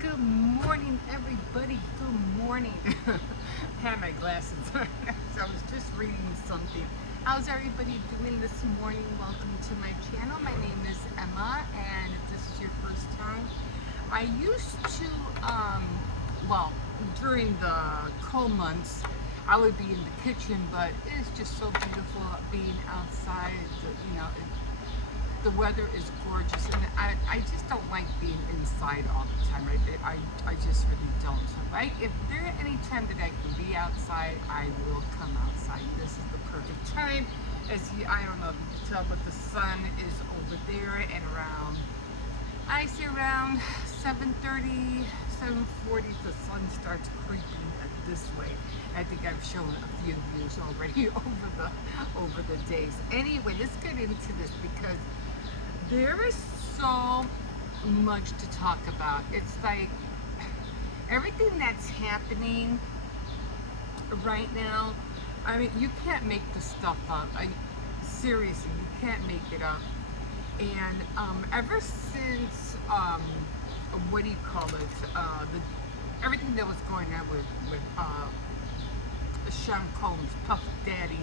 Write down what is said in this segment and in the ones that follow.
Good morning, everybody. Good morning. I had my glasses on, so I was just reading something. How's everybody doing this morning? Welcome to my channel. My name is Emma, and if this is your first time, I used to, well, during the cold months, I would be in the kitchen, but it's just so beautiful being outside. The weather is gorgeous, and I just don't like being inside all the time. I just really don't. So, right? If there any time that I can be outside, I will come outside. This is the perfect time. I don't know if you can tell, but the sun is over there at around, I say around 7:30, 7:40, the sun starts creeping this way. I think I've shown a few views already over the days. Anyway, let's get into this because there is so much to talk about. It's like everything that's happening right now. I mean, you can't make this stuff up. Seriously, you can't make it up. And ever since what do you call it? Everything that was going on with Sean Combs, Puff Diddy,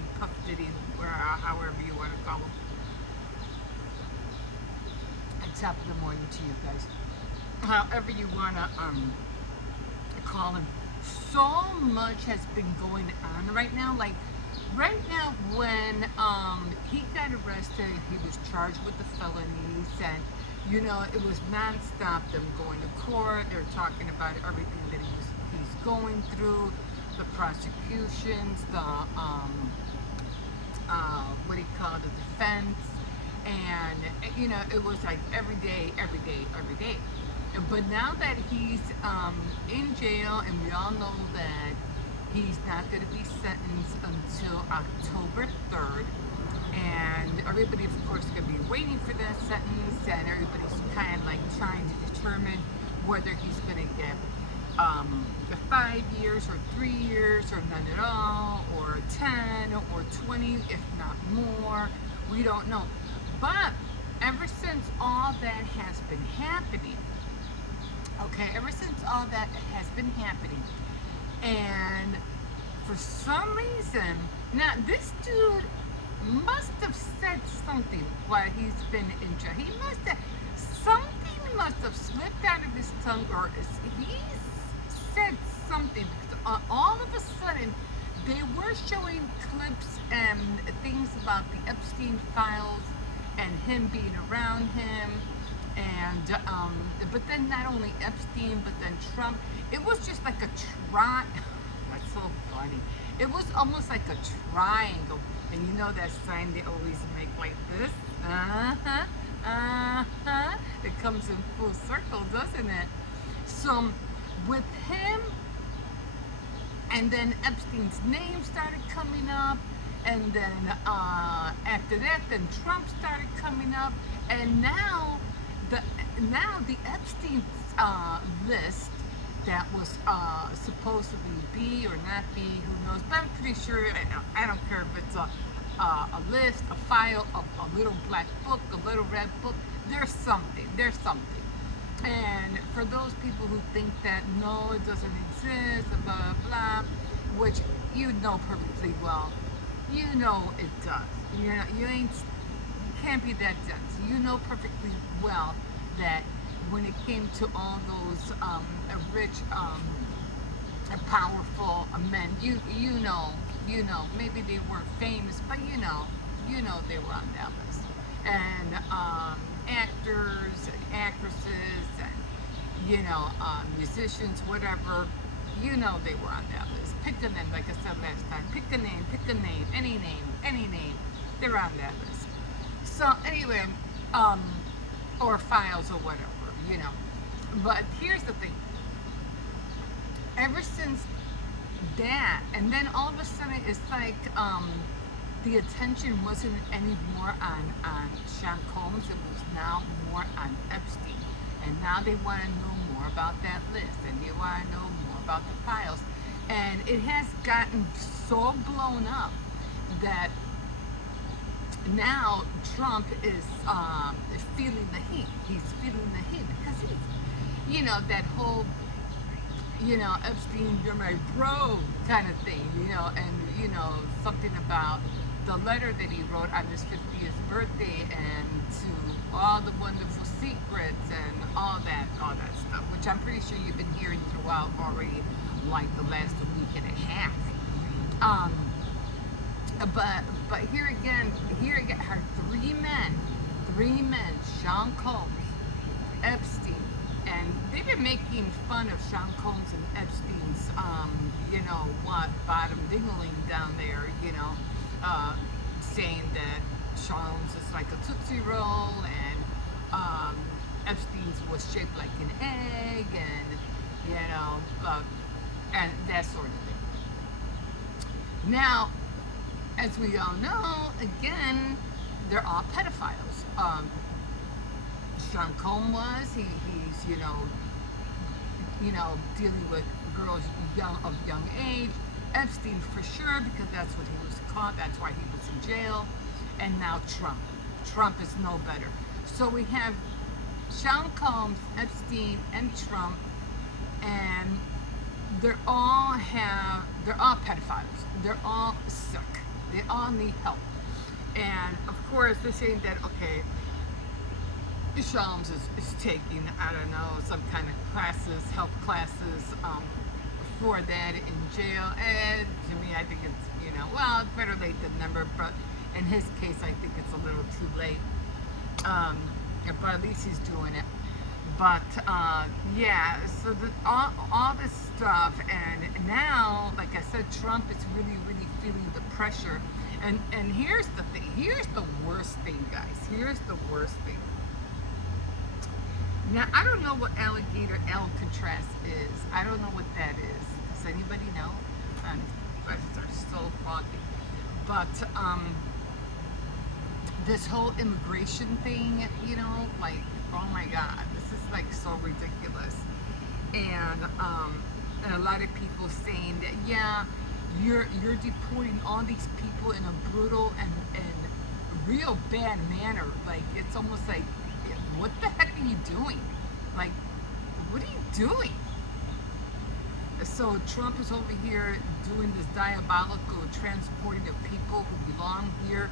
however you want to call him. Top of the morning to you guys, however you want to call him. So much has been going on right now. Like right now, when he got arrested, he was charged with the felonies, and it was nonstop. Them going to court, they're talking about everything that he's going through, the prosecutions, the what do you call it, the defense. And it was like every day. But now that he's in jail, and we all know that he's not going to be sentenced until October 3rd, and everybody, of course, is going to be waiting for that sentence, and everybody's kind of like trying to determine whether he's going to get 5 years or 3 years or none at all, or 10 or 20, if not more. We don't know. But ever since all that has been happening, and for some reason, now this dude must have said something while he's been in jail. Something must have slipped out of his tongue, or he said something, because all of a sudden they were showing clips and things about the Epstein files and him being around him, and but then not only Epstein, but then Trump. It was just like a that's so funny. It was almost like a triangle, and you know that sign they always make like this. It comes in full circle, doesn't it? So with him, and then Epstein's name started coming up. And then after that, then Trump started coming up, and now the Epstein list that was supposedly be or not be, who knows? But I'm pretty sure. I don't care if it's a list, a file, a little black book, a little red book. There's something. And for those people who think that no, it doesn't exist, blah blah, which you know perfectly well. You know it does. You can't be that dense. You know perfectly well that when it came to all those rich, powerful men, you know, maybe they weren't famous, but you know they were on that list. And actors and actresses and musicians, whatever. They were on that list. Pick a name, like I said last time. Pick a name, any name. They're on that list. So anyway, or files or whatever. But here's the thing. Ever since that, and then all of a sudden, it's like the attention wasn't anymore on Sean Combs. It was now more on Epstein. And now they want to know more about that list, and they want to know more about the files. And it has gotten so blown up that now Trump is feeling the heat. He's feeling the heat because that whole, Epstein, you're my bro kind of thing, and, something about the letter that he wrote on his 50th birthday and to all the wonderful secrets and all that stuff, which I'm pretty sure you've been hearing throughout already, like the last week and a half. Um, but here again, are three men, Sean Combs, Epstein, and they've been making fun of Sean Combs and Epstein's, bottom dingling down there, saying that Sean's is like a Tootsie Roll, and Epstein's was shaped like an egg, and, and that sort of thing. Now, as we all know, again, they're all pedophiles. Sean Combs he's dealing with girls of young age. Epstein for sure, because that's what he was caught. That's why he was in jail. And now Trump. Trump is no better. So we have Sean Combs, Epstein, and Trump, and they're all pedophiles. They're all sick. They all need help. And of course, they're saying that, okay, Shams is taking, I don't know, some kind of classes, health classes, for that in jail. And to me, I think it's, well, better late than never, but in his case, I think it's a little too late. But at least he's doing it. But, yeah, so all this stuff, and now, like I said, Trump is really, really feeling the pressure. And here's the thing. Here's the worst thing, guys. Here's the worst thing. Now, I don't know what alligator Alcatraz is. I don't know what that is. Does anybody know? These questions are so foggy. But, this whole immigration thing, like, oh my God, this is like so ridiculous. And a lot of people saying that, yeah, you're deporting all these people in a brutal and real bad manner. Like, it's almost like, what the heck are you doing? Like, what are you doing? So Trump is over here doing this diabolical transporting of people who belong here,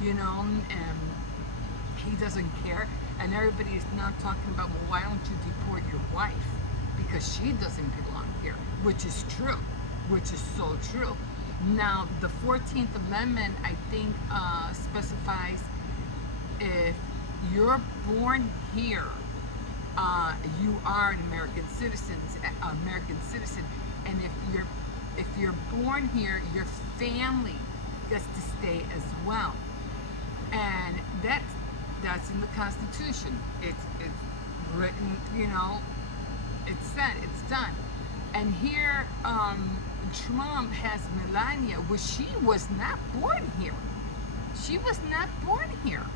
and he doesn't care. And everybody is now talking about, well, why don't you deport your wife? Because she doesn't belong here, which is true, which is so true. Now, the 14th Amendment, I think, specifies if you're born here, you are an American citizen, and if you're born here, your family gets to stay as well, and that's in the Constitution. It's written, it's said, it's done. And here, Trump has Melania, where she was not born here. She was not born here.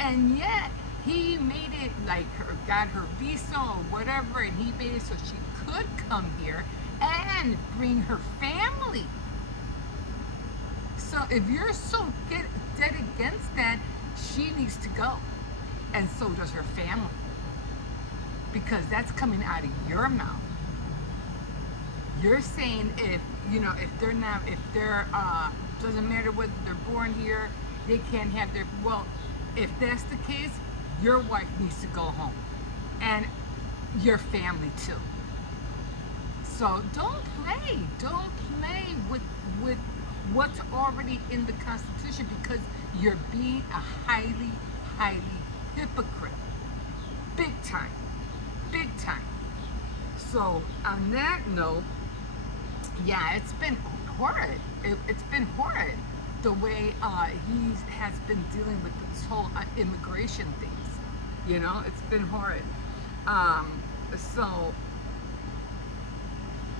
And yet, he made it like got her visa or whatever, and he made it so she could come here and bring her family. So if you're so dead against that, she needs to go. And so does her family. Because that's coming out of your mouth. You're saying if they're doesn't matter whether they're born here, they can't have their, well, if that's the case, your wife needs to go home. And your family too. So don't play with what's already in the Constitution, because you're being a highly hypocrite. Big time. So on that note, yeah, it's been horrid. It's been horrid the way he has been dealing with this whole immigration things. It's been horrid. So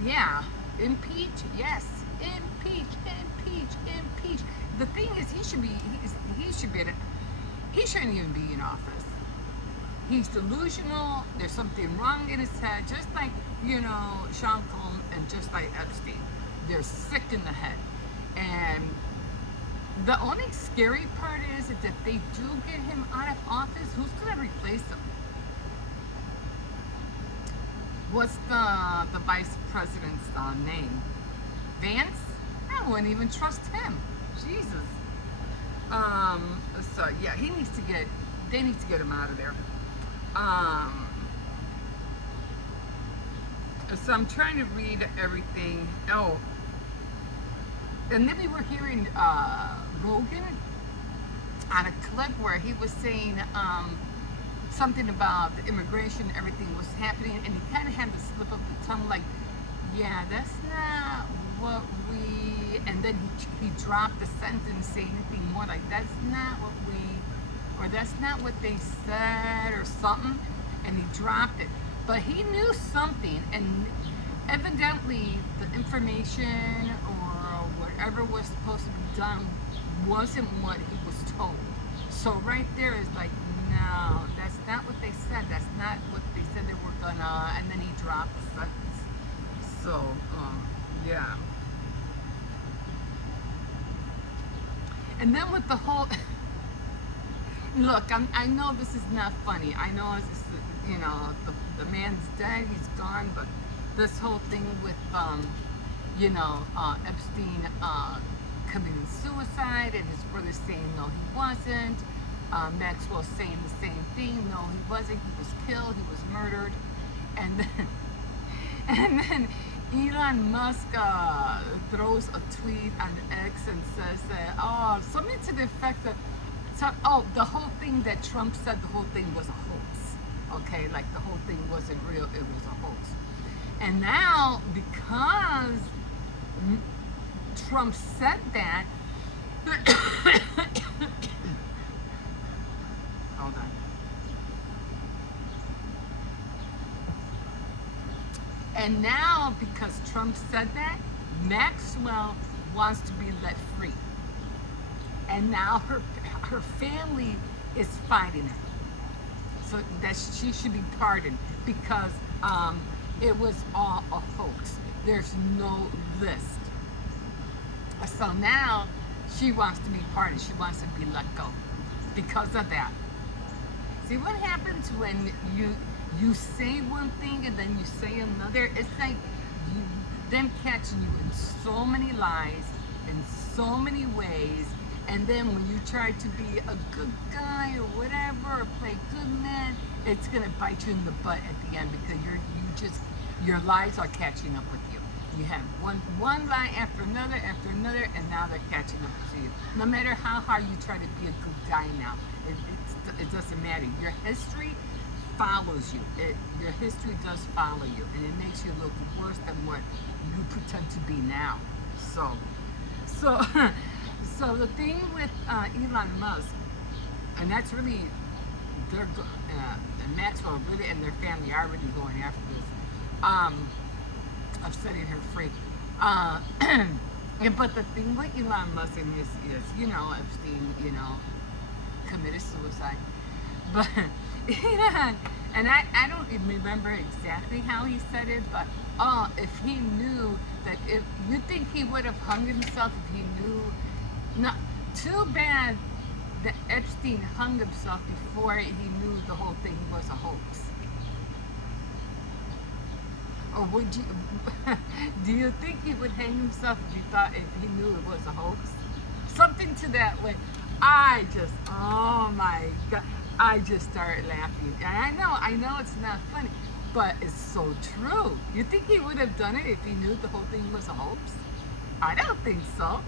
yeah, impeach, yes, impeach. The thing is, he shouldn't even be in office. He's delusional. There's something wrong in his head, just like, Sean Combs and just like Epstein. They're sick in the head. And the only scary part is that if they do get him out of office, who's going to replace him? what's the vice president's name? Vance? I wouldn't even trust him. Jesus. So yeah, they need to get him out of there. Um, so I'm trying to read everything. Oh, and then we were hearing Rogan on a clip where he was saying something about the immigration, everything was happening, and he kind of had to slip up the tongue, like, yeah, that's not what we, and then he dropped the sentence, say anything more like, that's not what we, or that's not what they said, or something, and he dropped it. But he knew something, and evidently the information or whatever was supposed to be done wasn't what he was told. So right there is like, no, that's not what they said. That's not what they said they were gonna. And then he dropped the sentence. So, yeah. And then with the whole, look, I know this is not funny. I know it's just, you know, the man's dead, he's gone, but this whole thing with, you know, Epstein committing suicide, and his brother saying no, he wasn't. Maxwell saying the same thing. No, he wasn't. He was killed. He was murdered. And then, and then Elon Musk throws a tweet on X and says that, oh, something to the effect that, oh, the whole thing that Trump said, the whole thing was a hoax. Okay, like the whole thing wasn't real. It was a hoax. And now, because Trump said that, hold on. And now, because Trump said that, Maxwell wants to be let free. And now her family is fighting her. So that she should be pardoned because it was all a hoax. There's no list. So now she wants to be pardoned. She wants to be let go because of that. See what happens when you say one thing and then you say another? It's like them catching you in so many lies, in so many ways, and then when you try to be a good guy or whatever, or play good man, it's gonna bite you in the butt at the end because your lies are catching up with you. You have one lie after another, and now they're catching up to you. No matter how hard you try to be a good guy now, it doesn't matter. Your history follows you. Your history does follow you, and it makes you look worse than what you pretend to be now. So the thing with Elon Musk, and that's really, and Maxwell really and their family are really going after this. Of setting her free. But the thing with Elon Musk is, you know, Epstein, you know, committed suicide. But, and I don't even remember exactly how he said it, but, if he knew that, if you think he would have hung himself if he knew, not, too bad that Epstein hung himself before he knew the whole thing was a hoax. Or would you, do you think he would hang himself if he knew it was a hoax? Something to that way. Oh my God, I just started laughing. And I know it's not funny, but it's so true. You think he would have done it if he knew the whole thing was a hoax? I don't think so.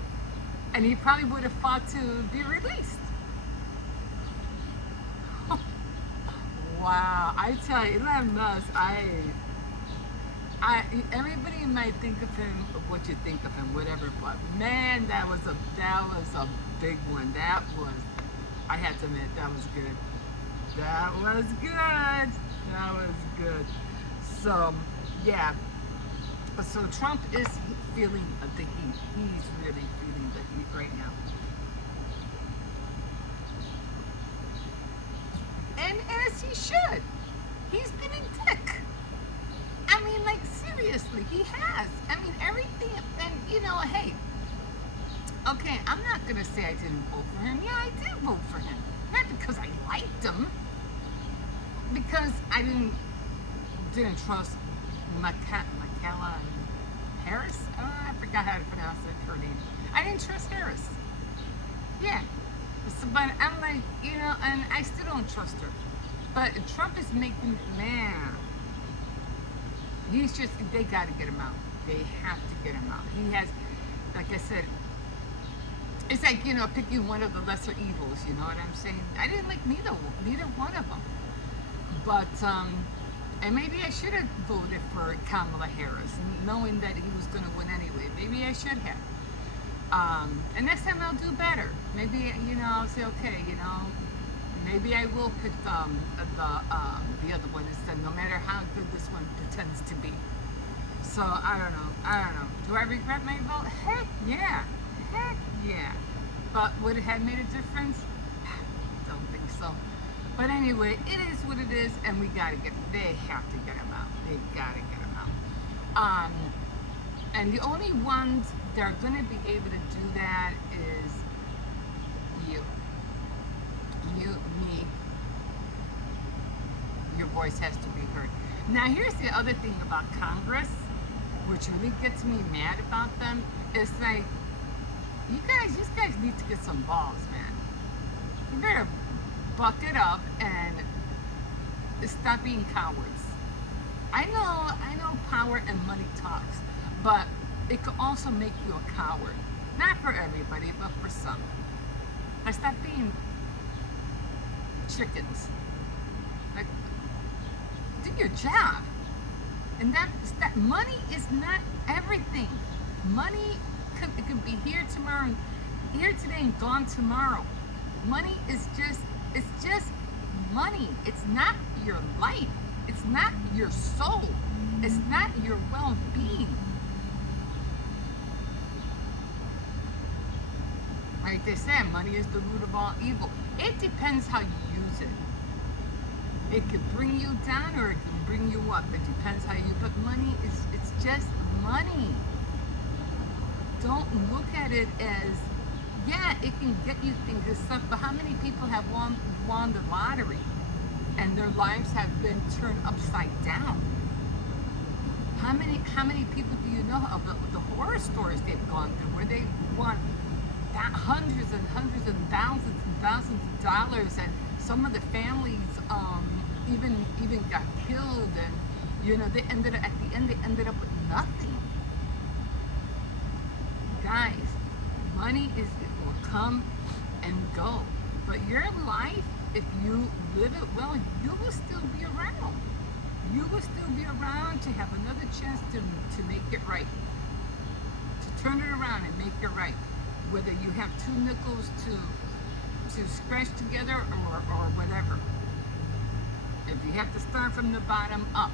And he probably would have fought to be released. Wow, I tell you, Elon Musk, everybody might think of him what you think of him, whatever, but man, that was a big one. I had to admit, that was good. That was good. So, yeah. So Trump is feeling the heat. He's really feeling the heat right now. And as he should. He's been a dick. I mean, like, seriously, he has. I mean, everything, and, you know, hey, okay, I'm not going to say I didn't vote for him. Yeah, I did vote for him. Not because I liked him, because I didn't trust Michaela Harris. I forgot how to pronounce her name. I didn't trust Harris. Yeah. So, but I'm like, and I still don't trust her. But Trump is making, man, they got to get him out. They have to get him out. He has, like I said, it's like, picking one of the lesser evils, you know what I'm saying? I didn't like neither one of them. But, and maybe I should have voted for Kamala Harris, knowing that he was going to win anyway. Maybe I should have. And next time I'll do better. Maybe, I'll say, okay, maybe I will pick the other one instead, no matter how good this one pretends to be. So, I don't know. Do I regret my vote? Heck yeah. But would it have made a difference? Don't think so. But anyway, it is what it is, and they have to get him out. They gotta get him out. And the only ones that are gonna be able to do that is you, me. Your voice has to be heard. Now, here's the other thing about Congress, which really gets me mad about them. It's like, you guys need to get some balls, man. You better buck it up and stop being cowards. I know power and money talks, but it could also make you a coward. Not for everybody, but for some. Like, stop being chickens. Like, do your job. And that money is not everything. Money could be here tomorrow, here today and gone tomorrow. Money is just money. It's not your life. It's not your soul. It's not your well-being. Like they said, money is the root of all evil. It depends how you use it. It could bring you down or it can bring you up. It depends how you, but money it's just money. Don't look at it as, yeah, it can get you things and stuff, but how many people have won the lottery and their lives have been turned upside down? How many people do you know of the horror stories they've gone through where they won hundreds and hundreds and thousands of dollars, and some of the families even got killed, and they ended up with nothing. Guys, money it will come and go, but your life, if you live it well, you will still be around. You will still be around to have another chance to make it right, to turn it around and make it right. Whether you have two nickels to scratch together or whatever. If you have to start from the bottom up,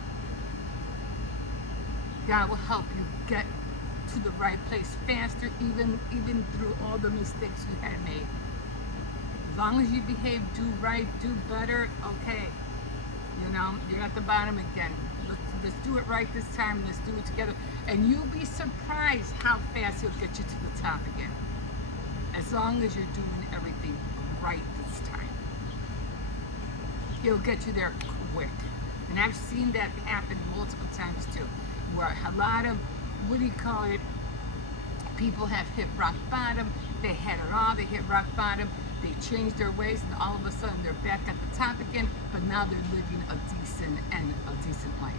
God will help you get to the right place faster, even through all the mistakes you had made. As long as you behave, do right, do better, okay. You're at the bottom again. Let's do it right this time. Let's do it together. And you'll be surprised how fast he'll get you to the top again. As long as you're doing everything right this time. He'll get you there quick. And I've seen that happen multiple times too. Where a lot of, people have hit rock bottom, they had it all, they hit rock bottom, they changed their ways, and all of a sudden they're back at the top again, but now they're living a decent life.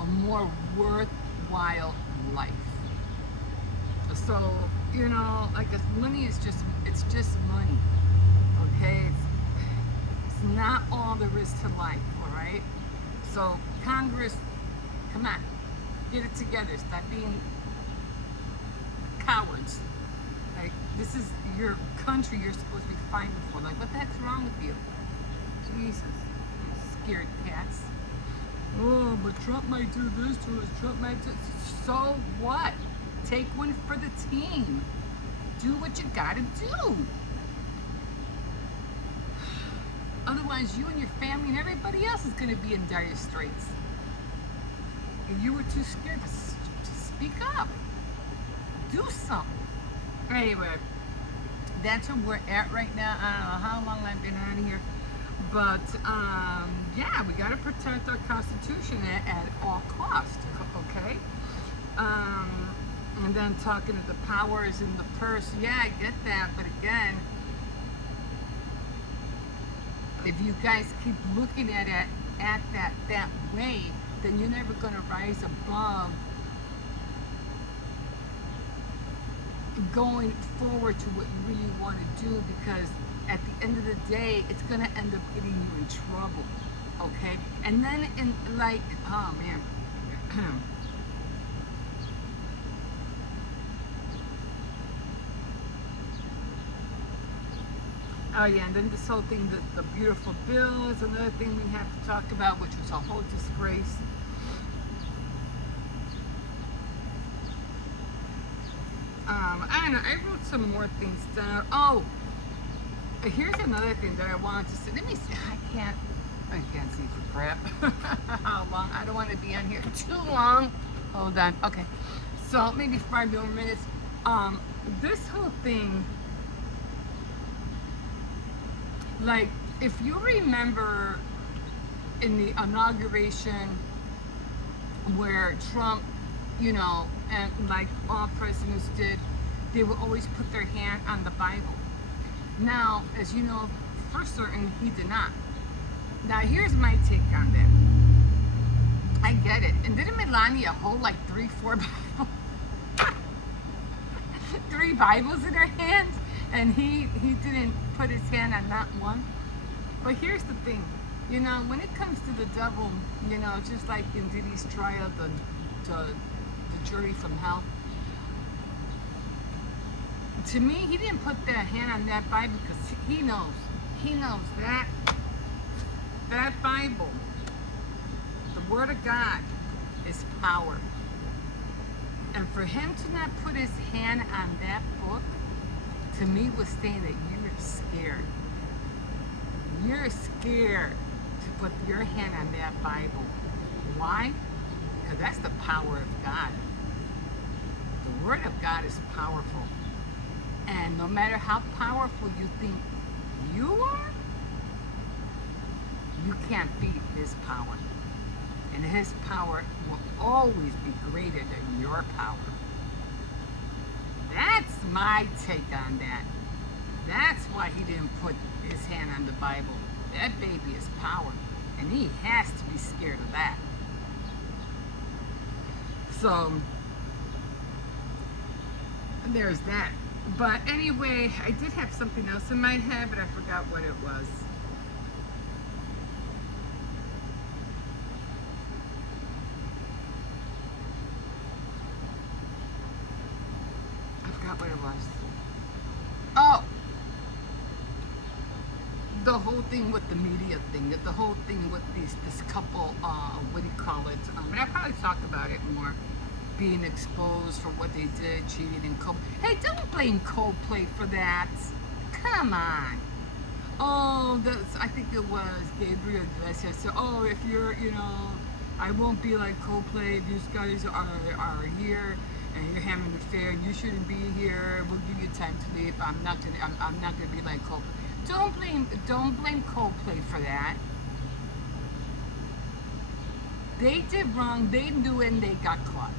A more worthwhile life. So, like money is it's just money. Okay? It's not all there is to life, all right? So, Congress, come on. Get it together. Stop being cowards. Like, this is your country you're supposed to be fighting for. Like, what the heck's wrong with you? Jesus. You scared cats. Oh, but Trump might do this to us. Trump might do... So what? Take one for the team. Do what you gotta do. Otherwise, you and your family and everybody else is gonna be in dire straits. And you were too scared to speak up. Do something. Anyway, that's where we're at right now. I don't know how long I've been out of here, But yeah, we got to protect our Constitution at all costs. Okay. Um, and then talking to the powers in the purse. Yeah, I get that. But again, if you guys keep looking at it at that way, then you're never going to rise above going forward to what you really want to do, because at the end of the day, it's going to end up getting you in trouble. Okay? And then, oh man. Oh yeah, and then this whole thing, the beautiful bill is another thing we have to talk about, which was a whole disgrace. I don't know, I wrote some more things down. Oh, here's another thing that I wanted to say. Let me see, I can't see for crap. How long? I don't want to be on here too long. Hold on, okay. So maybe 5 more minutes. This whole thing, like, if you remember in the inauguration where Trump, and like all presidents did, they would always put their hand on the Bible. Now, as you know, for certain, he did not. Now, here's my take on that. I get it. And didn't Melania hold like 3-4 Bibles? 3 Bibles in her hand? And he didn't put his hand on not one. But here's the thing, when it comes to the devil, just like in Diddy's trial, the jury from hell. To me, he didn't put that hand on that Bible because he knows that Bible, the Word of God, is power. And for him to not put his hand on that book, to me, was saying that you're scared. You're scared to put your hand on that Bible. Why? Because that's the power of God. The Word of God is powerful. And no matter how powerful you think you are, you can't beat His power. And His power will always be greater than your power. That's my take on that. That's why he didn't put his hand on the Bible. That baby is power. And he has to be scared of that. So, there's that. But anyway, I did have something else in my head, but I forgot what it was. What it was. Oh, the whole thing with the media thing, the whole thing with this couple, what do you call it? And I probably talked about it more, being exposed for what they did, cheating and Coldplay. Hey, don't blame Coldplay for that. Come on. Oh, I think it was Gabriel Iglesias. So, if you're, I won't be like Coldplay. These guys are here. And you're having an affair, and you shouldn't be here. We'll give you time to leave. I'm not gonna be like Coldplay. Don't blame Coldplay for that. They did wrong. They knew it, and they got caught.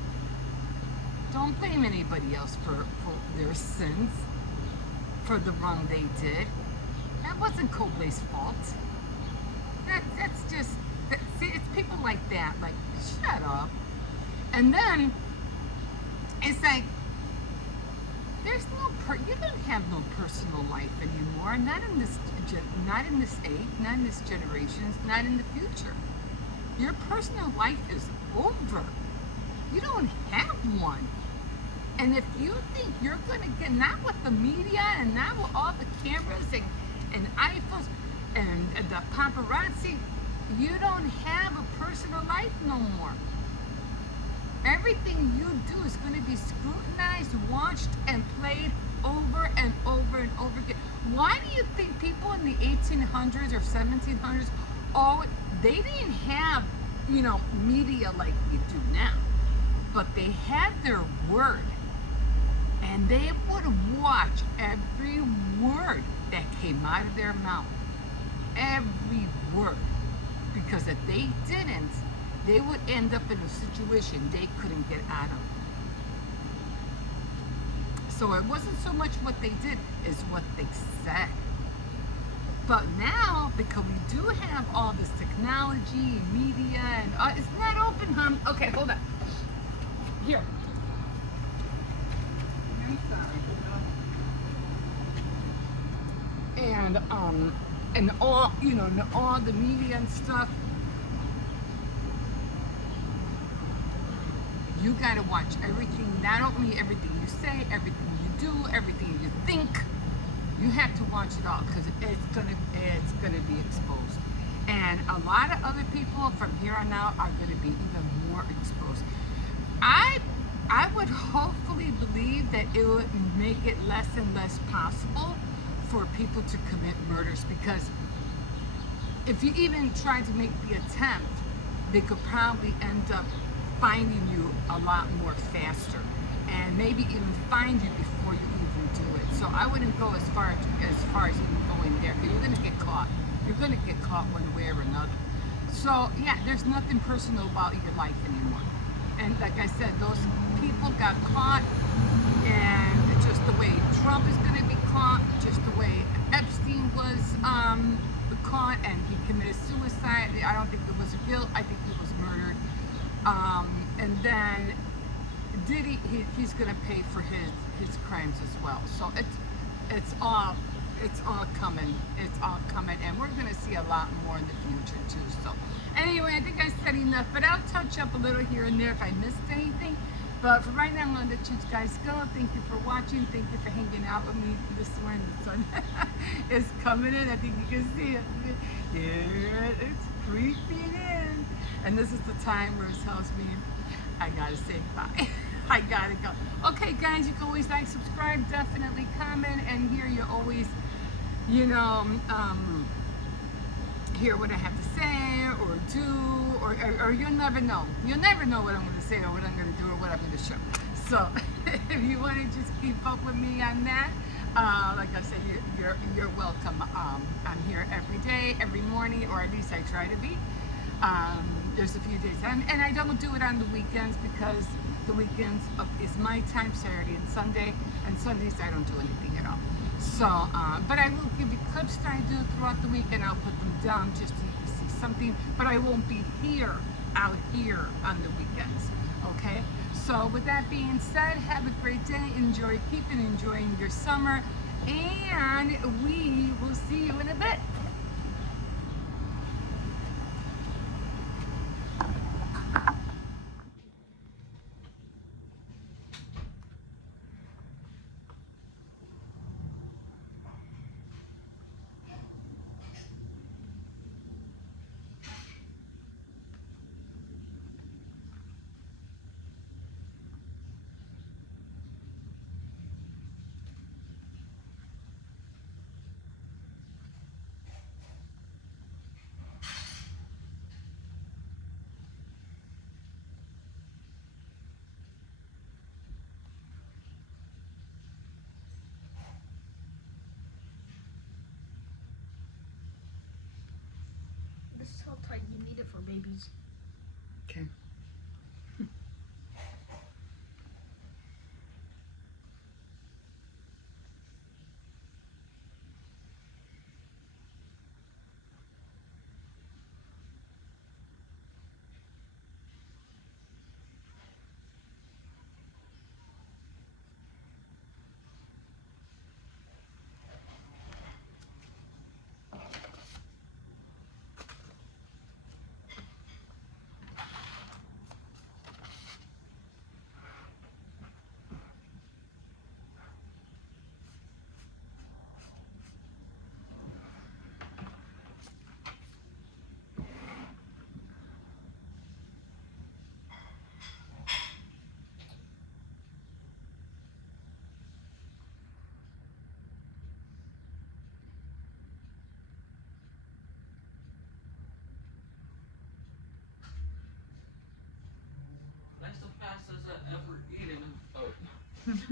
Don't blame anybody else for their sins, for the wrong they did. That wasn't Coldplay's fault. That's just see, it's people like that. Like, shut up. And then. It's like, there's you don't have no personal life anymore. Not in this age, not in this generation, not in the future. Your personal life is over. You don't have one. And if you think you're gonna get, not with the media and not with all the cameras and iPhones and the paparazzi, you don't have a personal life no more. Everything you do is going to be scrutinized, watched, and played over and over and over again. Why do you think people in the 1800s or 1700s, they didn't have, media like we do now, but they had their word, and they would watch every word that came out of their mouth. every word, because if they didn't, they would end up in a situation they couldn't get out of. So it wasn't so much what they did, is what they said. But now, because we do have all this technology, media, and it's not open, hon. Okay, hold on. Here. I'm sorry. And all, you know, all the media and stuff. You gotta watch everything, not only everything you say, everything you do, everything you think. You have to watch it all, because it's gonna be exposed. And a lot of other people from here on out are gonna be even more exposed. I would hopefully believe that it would make it less and less possible for people to commit murders, because if you even try to make the attempt, they could probably end up finding you a lot more faster, and maybe even find you before you even do it. So I wouldn't go as far as even going there, because you're going to get caught. You're going to get caught one way or another. So yeah, there's nothing personal about your life anymore. And like I said, those people got caught, and it's just the way Trump is going to be caught, just the way Epstein was caught, and he committed suicide. I don't think it was guilt. I think he was murdered. And then Diddy, he's going to pay for his crimes as well. So it's all coming. It's all coming, and we're going to see a lot more in the future too. So anyway, I think I said enough, but I'll touch up a little here and there if I missed anything. But for right now, I'm going to let you guys go. Thank you for watching. Thank you for hanging out with me this morning. The sun is coming in. I think you can see it. Yeah, it's creeping in. And this is the time where it tells me I gotta say bye. I gotta go. Okay, guys, you can always like, subscribe, definitely comment, and here you always, you know, hear what I have to say or do, or you'll never know. You'll never know what I'm going to say or what I'm going to do or what I'm going to show. So if you want to just keep up with me on that, like I said, you're welcome. I'm here every day, every morning, or at least I try to be. There's a few days, and I don't do it on the weekends, because the weekends is my time, Saturday and Sunday, and Sundays I don't do anything at all. So, but I will give you clips that I do throughout the week, and I'll put them down just so you can see something, but I won't be out here on the weekends, okay? So with that being said, have a great day, keep enjoying your summer, and we will see you in a bit. This is how tight you need it for babies. Okay. That's the fastest I've ever eaten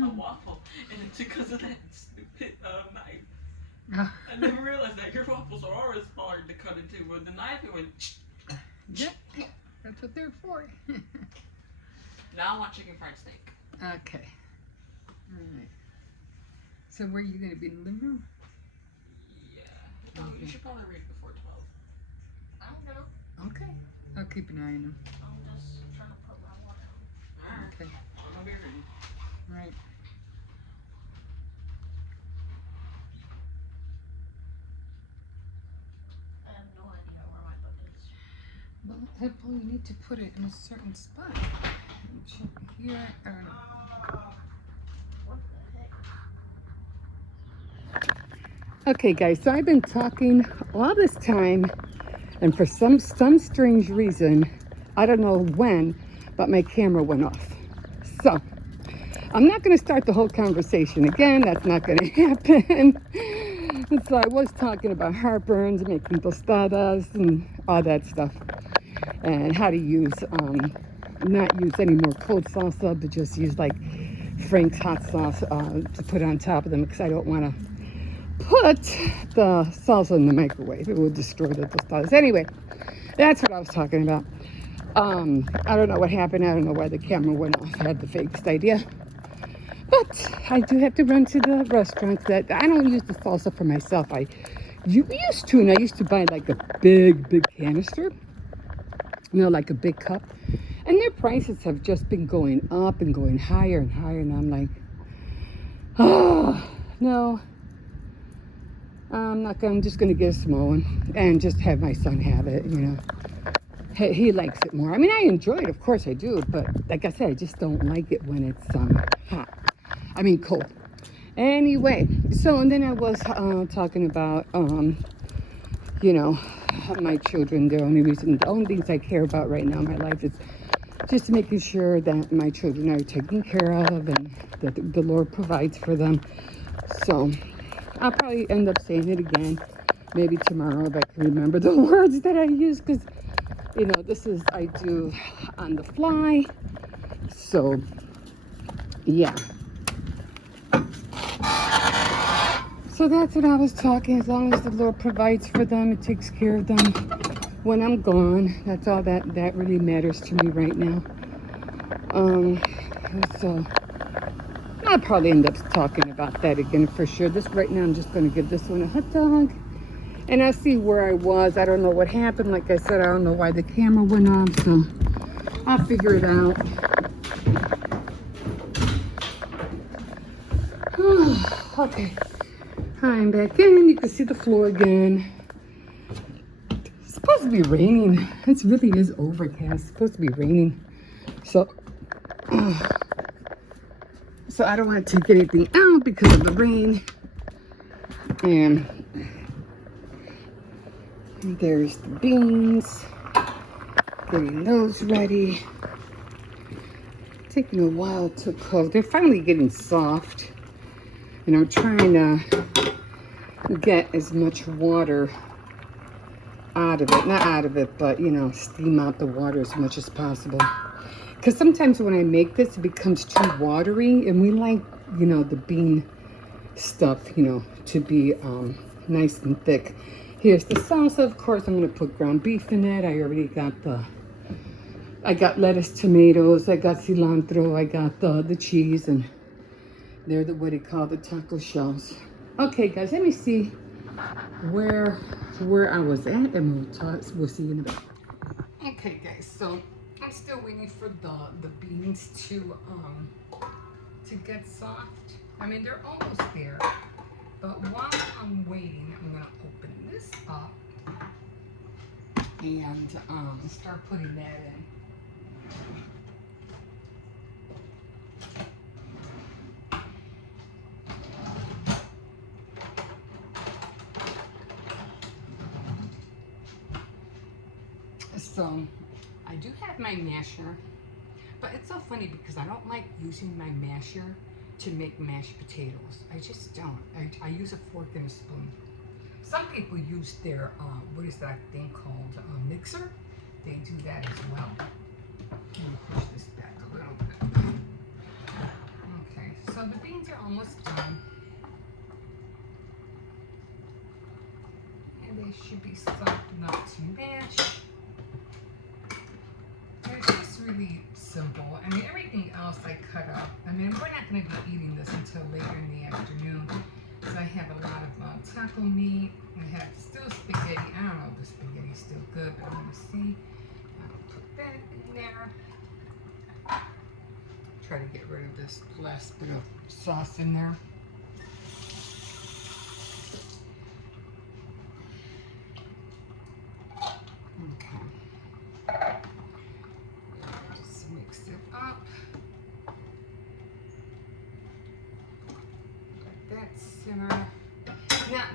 a waffle, and it's because of that stupid knife. Oh. I never realized that your waffles are always hard to cut into. With the knife, it went. Yeah, that's what they're for. Now I want chicken fried steak. Okay. All right. So where are you going to be in the living room? Yeah. Oh, Okay. you should probably read before 12. I'm gonna. Okay. I'll keep an eye on them. I'm just trying to put my water on. Alright. Okay. I'm gonna be ready. Right. I have no idea where my book is. Well, Apple, you need to put it in a certain spot. Here, I don't know. What the heck? Okay, guys, so I've been talking all this time, and for some strange reason, I don't know when, but my camera went off. So, I'm not going to start the whole conversation again. That's not going to happen. So I was talking about heartburns, making tostadas, and all that stuff, and how to use, not use any more cold salsa, but just use like Frank's hot sauce to put on top of them, because I don't want to put the salsa in the microwave. It would destroy the tostadas. Anyway, that's what I was talking about. I don't know what happened. I don't know why the camera went off. I had the fakest idea. But I do have to run to the restaurant. That I don't use the salsa for myself. You used to, and I used to buy like a big canister. You know, like a big cup. And their prices have just been going up and going higher and higher. And I'm like, oh, no. I'm just going to get a small one and just have my son have it, you know. He likes it more. I mean, I enjoy it, of course I do, but like I said, I just don't like it when it's hot. I mean, cold. Anyway, so and then I was talking about, you know, my children. The only things I care about right now in my life is just making sure that my children are taken care of and that the Lord provides for them. So I'll probably end up saying it again, maybe tomorrow if I can remember the words that I use, because, you know, I do on the fly. So, yeah. So that's what I was talking. As long as the Lord provides for them, it takes care of them when I'm gone. That's all that really matters to me right now. So I'll probably end up talking about that again for sure. Right now I'm just going to give this one a hot dog. And I'll see where I was. I don't know what happened. Like I said, I don't know why the camera went off. So I'll figure it out. Okay. I'm back in. You can see the floor again. It's supposed to be raining. It really is overcast. It's supposed to be raining. So I don't want to take anything out because of the rain. And there's the beans. Getting those ready. Taking a while to cook. They're finally getting soft. And I'm trying to get as much water out of it. Not out of it, but, you know, steam out the water as much as possible. Because sometimes when I make this, it becomes too watery. And we like, you know, the bean stuff, you know, to be nice and thick. Here's the salsa. Of course, I'm going to put ground beef in it. I already got I got lettuce, tomatoes. I got cilantro. I got the cheese. And they're what they call the taco shells. Okay, guys, let me see where I was at, and we'll see you in a bit. Okay, guys, so I'm still waiting for the beans to get soft. I mean, they're almost there, but while I'm waiting, I'm gonna open this up and start putting that in. So I do have my masher, but it's so funny because I don't like using my masher to make mashed potatoes. I just don't. I use a fork and a spoon. Some people use their, what is that thing called, mixer? They do that as well. Let me push this back a little bit. Okay, so the beans are almost done. they should be soft enough to mash. It's just really simple. I mean, everything else I cut up. I mean, we're not going to be eating this until later in the afternoon. So I have a lot of taco meat. I have still spaghetti. I don't know if the spaghetti's still good, but I'm going to see. I'll put that in there. Try to get rid of this last bit of sauce in there. Okay. Just mix it up. Let that simmer. Now,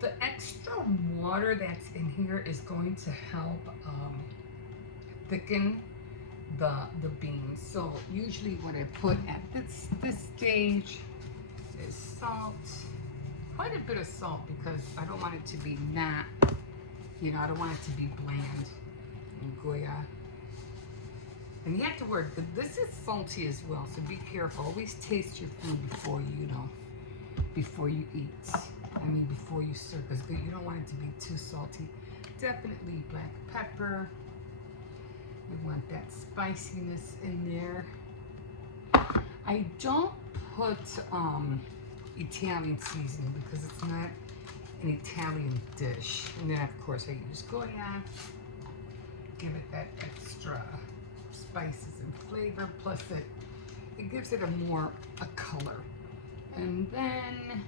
the extra water that's in here is going to help thicken the beans. So usually what I put at this stage is salt, quite a bit of salt, because I don't want it to be not, you know, I don't want it to be bland and goya. And you have to work, this is salty as well, so be careful. Always taste your food before before you eat. I mean, before you serve, because you don't want it to be too salty. Definitely black pepper. You want that spiciness in there. I don't put Italian seasoning because it's not an Italian dish. And then of course I use Goya. Give it that extra spices and flavor. Plus it gives it a color. And then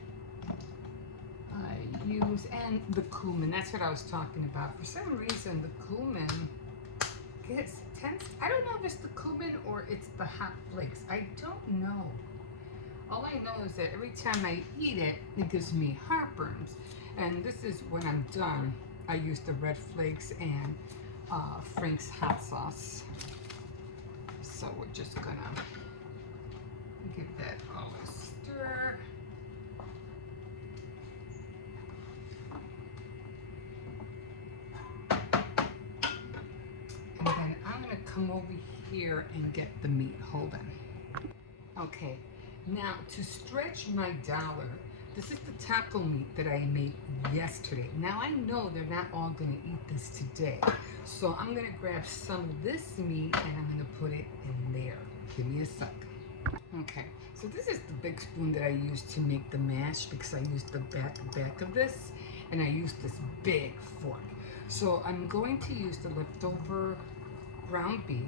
I use, and the cumin, that's what I was talking about. For some reason the cumin tends, I don't know if it's the cumin or it's the hot flakes. I don't know. All I know is that every time I eat it, it gives me heartburns. And this is when I'm done. I use the red flakes and Frank's hot sauce. So we're just gonna give that all a stir. And then I'm gonna come over here and get the meat. Hold on. Okay, now to stretch my dollar, this is the taco meat that I made yesterday. Now I know they're not all gonna eat this today. So I'm gonna grab some of this meat and I'm gonna put it in there. Give me a sec. Okay, so this is the big spoon that I use to make the mash because I used the back of this and I used this big fork. So I'm going to use the leftover ground beef.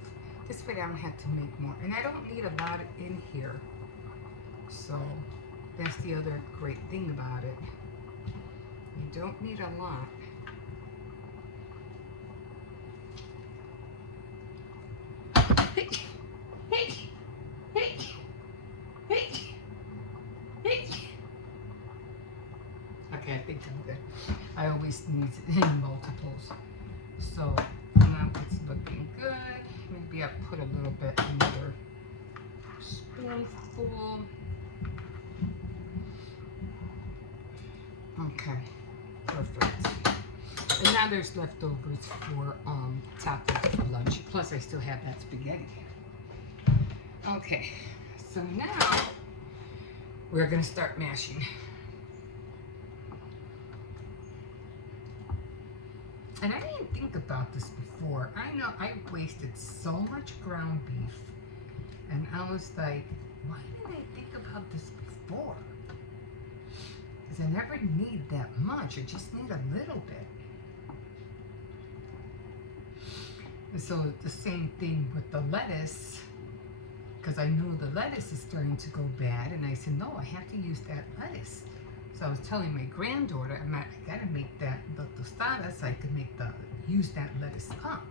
This way I don't have to make more. And I don't need a lot in here. So that's the other great thing about it. You don't need a lot. Hey, hey, hey, hey, hey. Okay, I think I'm good. I always need it in multiples. So now it's looking good. Maybe I'll put a little bit, another spoonful. Okay, perfect. And now there's leftovers for tacos for lunch. Plus I still have that spaghetti. Okay, so now we're gonna start mashing. And I didn't think about this before. I know I wasted so much ground beef. And I was like, why didn't I think about this before? Because I never need that much. I just need a little bit. And so the same thing with the lettuce. Because I knew the lettuce is starting to go bad. And I said, no, I have to use that lettuce. So I was telling my granddaughter, I gotta make that, the tostadas, so I could use that lettuce up.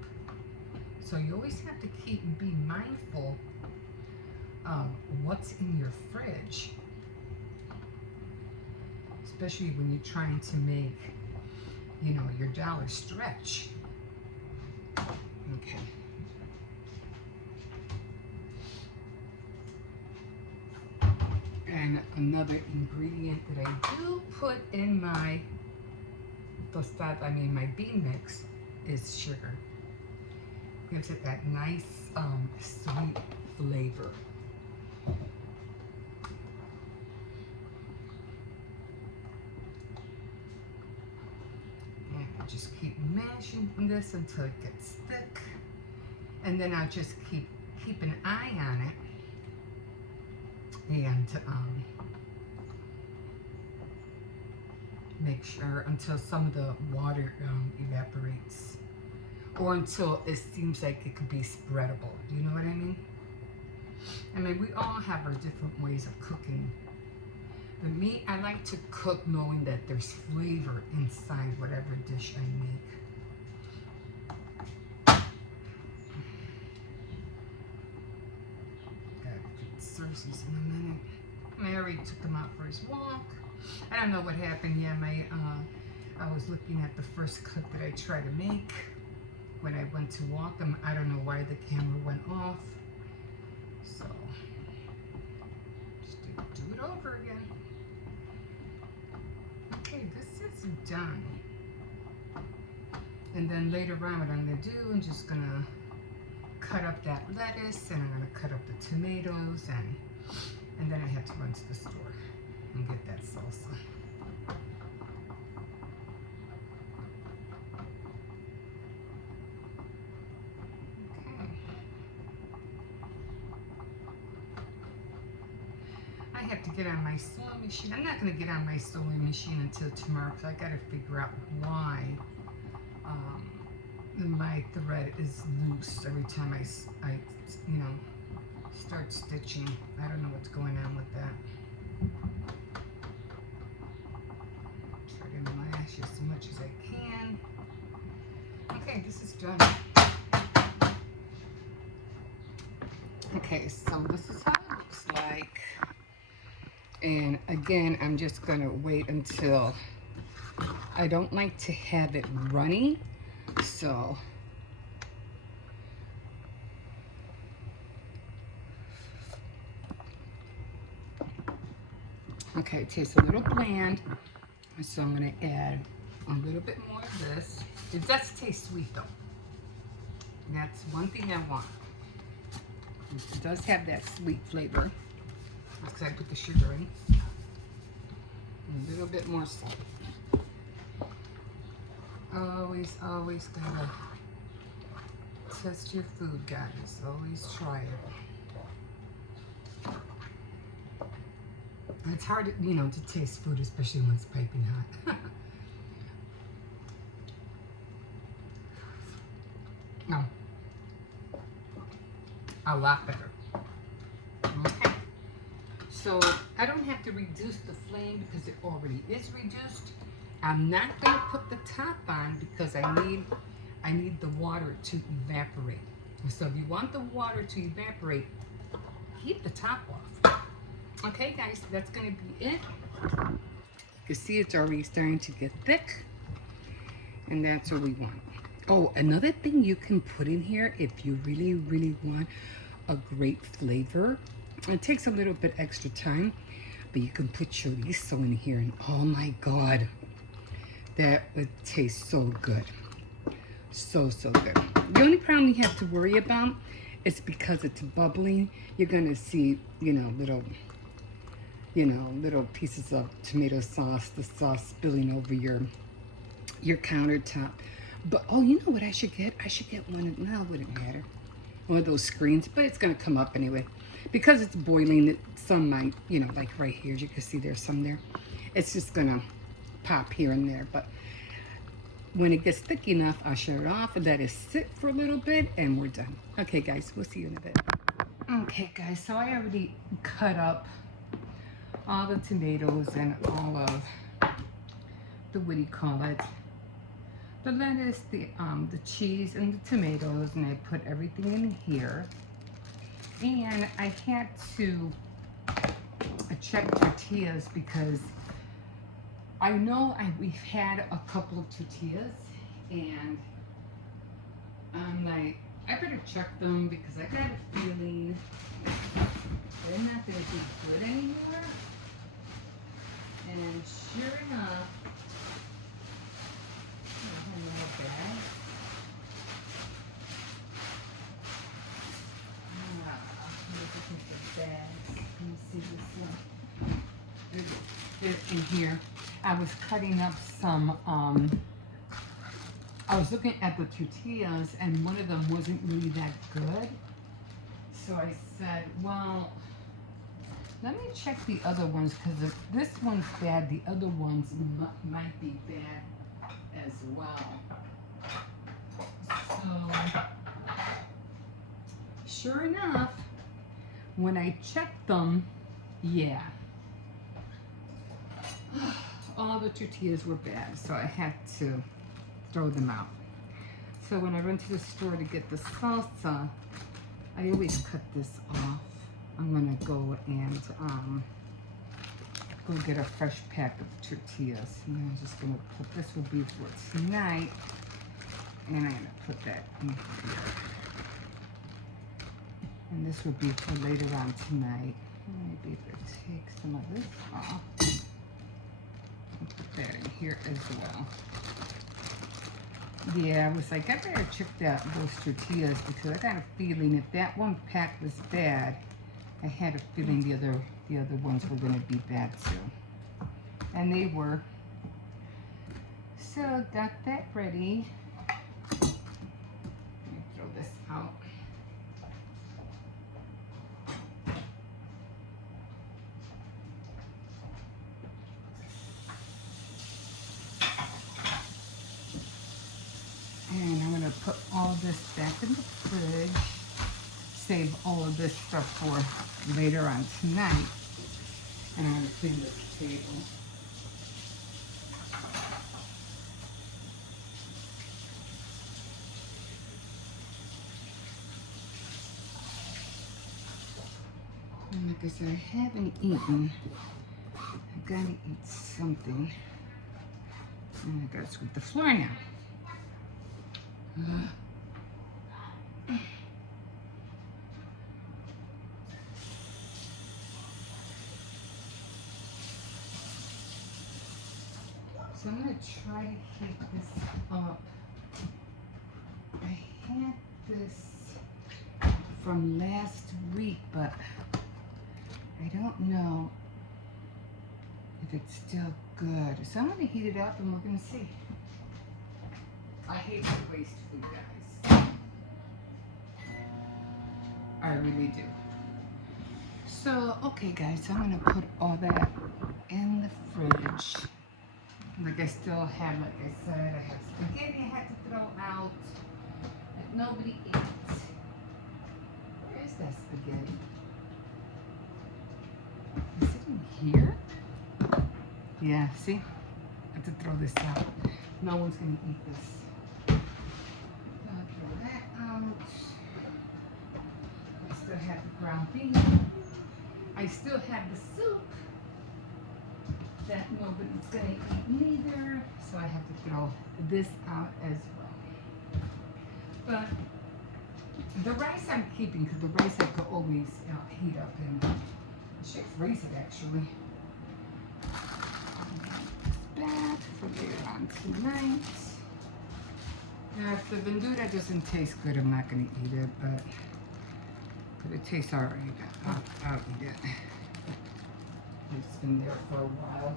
So you always have to keep and be mindful of what's in your fridge. Especially when you're trying to make, you know, your dollar stretch. Okay. And another ingredient that I do put in my tostada, my bean mix, is sugar. Gives it that nice sweet flavor. mashing this until it gets thick. And then I'll just keep an eye on it. And make sure until some of the water evaporates, or until it seems like it could be spreadable. Do you know what I mean? I mean, we all have our different ways of cooking. But me, I like to cook knowing that there's flavor inside whatever dish I make. Cersei's in a minute. Mary took him out for his walk. I don't know what happened. Yeah, I was looking at the first clip that I tried to make when I went to walk him. I don't know why the camera went off. So, just do it over again. Okay, this is done. And then later on, what I'm gonna do, I'm just gonna cut up that lettuce, and I'm gonna cut up the tomatoes, and then I have to run to the store and get that salsa. Okay. I have to get on my sewing machine. I'm not gonna get on my sewing machine until tomorrow because I gotta figure out why my thread is loose every time I start stitching. I don't know what's going on with that. Try to mash as much as I can. Okay, this is done. Okay, so this is how it looks like. And again, I'm just gonna wait until, I don't like to have it runny. So, okay, it tastes a little bland, so I'm going to add a little bit more of this. It does taste sweet though. That's one thing I want. It does have that sweet flavor because I put the sugar in. A little bit more salt. Always gotta test your food, guys. Always try it. It's hard, to taste food, especially when it's piping hot. No. A lot better. Okay. So I don't have to reduce the flame because it already is reduced. I'm not going to put the top on because I need the water to evaporate. So if you want the water to evaporate, keep the top off. Okay, guys, that's going to be it. You can see it's already starting to get thick, and that's what we want. Oh, another thing you can put in here if you really, really want a great flavor. It takes a little bit extra time, but you can put chorizo in here, and oh my God. That would taste so good. So good. The only problem you have to worry about is because it's bubbling, you're gonna see, little pieces of tomato sauce, the sauce spilling over your countertop. But oh, you know what I should get? I should get one, no, it wouldn't matter. One of those screens, but it's gonna come up anyway. Because it's boiling, some might, like right here, as you can see there's some there. It's just gonna pop here and there, but when it gets thick enough, I'll shut it off and let it sit for a little bit, and we're done. Okay, guys, we'll see you in a bit. Okay, guys, so I already cut up all the tomatoes and all of the, what do you call it, the lettuce, the cheese, and the tomatoes, and I put everything in here. And I had to check tortillas because I know we've had a couple of tortillas, and I'm like, I better check them because I got a feeling they're not going to be good anymore. And sure enough, I have another bag. Let me see this one. It's in here. I was cutting up some I was looking at the tortillas and one of them wasn't really that good. So I said, well, let me check the other ones because if this one's bad, the other ones might be bad as well. So, sure enough, when I checked them, yeah, all the tortillas were bad, so I had to throw them out. So when I went to the store to get the salsa, I always cut this off. I'm gonna go and go get a fresh pack of tortillas. And I'm just gonna put, this will be for tonight, and I'm gonna put that in here. And this will be for later on tonight. Maybe if I take some of this off and put that in here as well. Yeah, I was like, I better check out those tortillas because I got a feeling if that one pack was bad, I had a feeling the other ones were gonna be bad too. And they were. So got that ready. Let me throw this out. And I'm gonna put all this back in the fridge. Save all of this stuff for later on tonight. And I'm gonna clean this table. And like I said, I haven't eaten. I gotta eat something. And I gotta sweep the floor now. So I'm going to try to keep this up. I had this from last week, but I don't know if it's still good. So I'm going to heat it up and we're going to see. I hate to waste food, guys. I really do. So, okay guys, so I'm going to put all that in the fridge. Like I still have, like I said, I have spaghetti I had to throw out that nobody ate. Where is that spaghetti? Is it in here? Yeah, see? I have to throw this out. No one's gonna eat this. I'll throw that out. I still have the ground beef. I still have the soup that nobody's gonna eat neither, so I have to throw this out as well. But the rice I'm keeping because the rice I could always heat up and I should freeze it actually. Back for later on tonight. Now, if the verdura doesn't taste good, I'm not gonna eat it, but if it tastes alright, I'll eat it. It's been there for a while.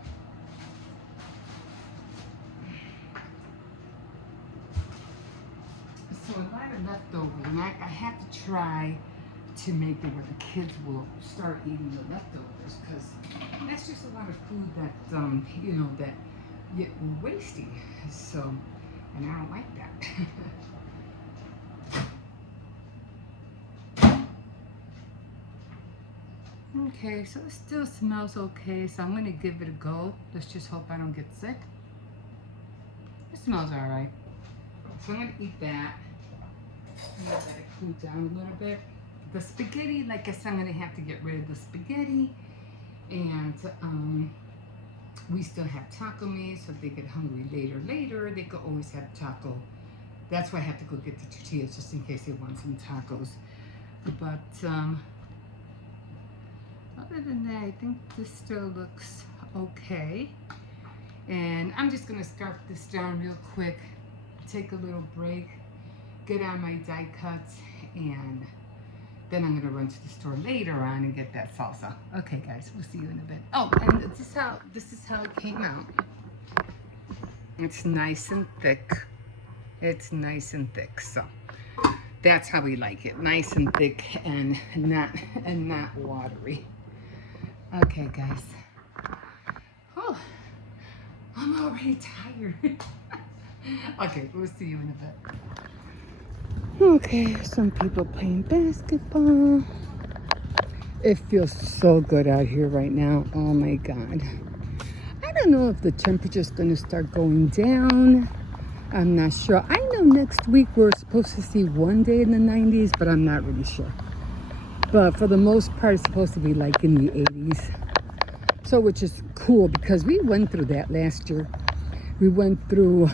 So a lot of leftovers, and I have to try to make it where the kids will start eating the leftovers because that's just a lot of food that you know that we're wasting. So, and I don't like that. Okay, so it still smells okay, so I'm gonna give it a go. Let's just hope I don't get sick. It smells alright. So I'm gonna eat that. I'm gonna let it cool down a little bit. The spaghetti, like I said, I'm gonna have to get rid of the spaghetti. And we still have taco meat, so if they get hungry later, they could always have taco. That's why I have to go get the tortillas just in case they want some tacos. But other than that, I think this still looks okay. And I'm just gonna scarf this down real quick, take a little break, get on my die cuts, and then I'm gonna run to the store later on and get that salsa. Okay guys, we'll see you in a bit. Oh, and this is how it came out. It's nice and thick. It's nice and thick, so that's how we like it. Nice and thick and not watery. Okay, guys. Oh, I'm already tired. Okay, we'll see you in a bit. Okay, some people playing basketball. It feels so good out here right now. Oh my God. I don't know if the temperature's going to start going down. I'm not sure. I know next week we're supposed to see one day in the 90s, but I'm not really sure. But for the most part, it's supposed to be like in the 80s. So, which is cool because we went through that last year. We went through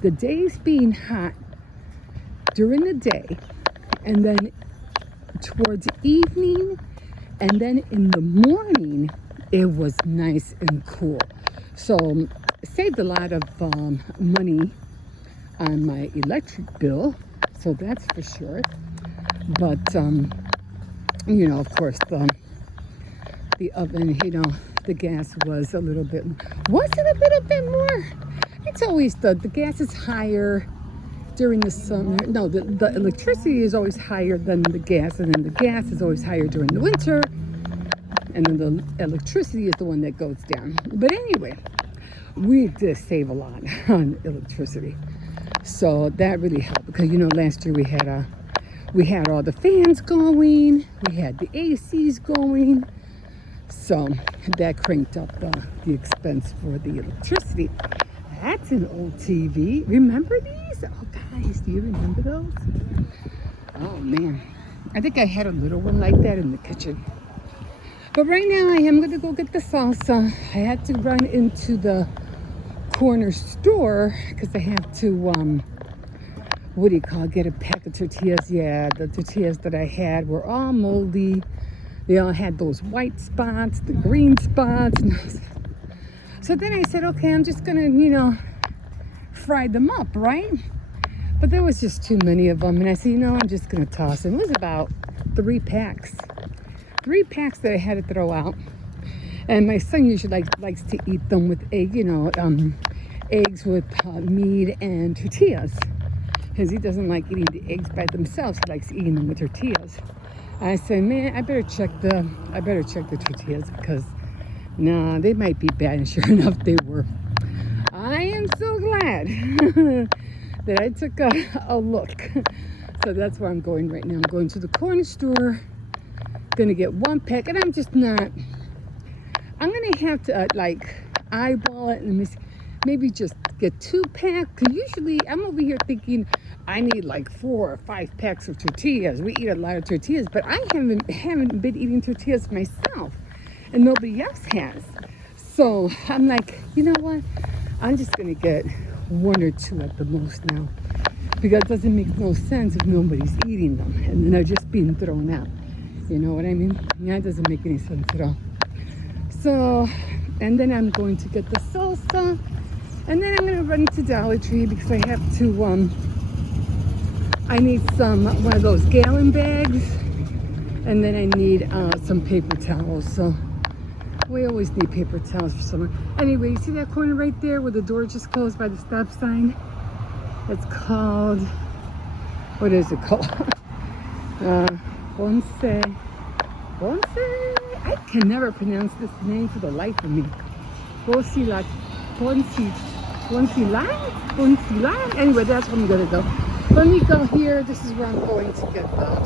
the days being hot during the day, and then towards evening, and then in the morning, it was nice and cool. So, saved a lot of money on my electric bill, so that's for sure. But you know, of course, the oven, you know, the gas was a little bit more. It's always the gas is higher during the summer. No, the electricity is always higher than the gas, and then the gas is always higher during the winter, and then the electricity is the one that goes down. But anyway, we did save a lot on electricity. So that really helped because, you know, last year we had all the fans going, we had the ACs going, so that cranked up the expense for the electricity. That's an old TV. Remember these? Oh, guys, do you remember those? Oh, man. I think I had a little one like that in the kitchen. But right now I am going to go get the salsa. I had to run into the corner store because I have to get a pack of tortillas. Yeah, the tortillas that I had were all moldy. They all had those white spots, the green spots. So then I said, okay, I'm just gonna, you know, fry them up, right? But there was just too many of them, and I said, you know, I'm just gonna toss them. It was about 3 packs that I had to throw out. And my son usually likes to eat them with egg, you know, eggs with meat and tortillas, because he doesn't like eating the eggs by themselves. He likes eating them with tortillas. I said, man, I better check the tortillas because nah, they might be bad. And sure enough, they were. I am so glad that I took a look. So that's where I'm going right now. I'm going to the corner store, gonna get 1 pack, and I'm gonna have to like eyeball it and maybe just get 2 packs. Cause usually I'm over here thinking I need like 4 or 5 packs of tortillas. We eat a lot of tortillas, but I haven't been eating tortillas myself, and nobody else has. So I'm like, you know what? I'm just gonna get 1 or 2 at the most now, because it doesn't make no sense if nobody's eating them and then they're just being thrown out. You know what I mean? Yeah, it doesn't make any sense at all. So, and then I'm going to get the salsa, and then I'm going to run to Dollar Tree because I have to, I need one of those gallon bags, and then I need some paper towels. So we always need paper towels for summer. Anyway, you see that corner right there where the door just closed by the stop sign? It's called, what is it called? Bonse. I can never pronounce this name for the life of me. Bonsilan. Anyway, that's where I'm gonna go. Let me go here. This is where I'm going to get the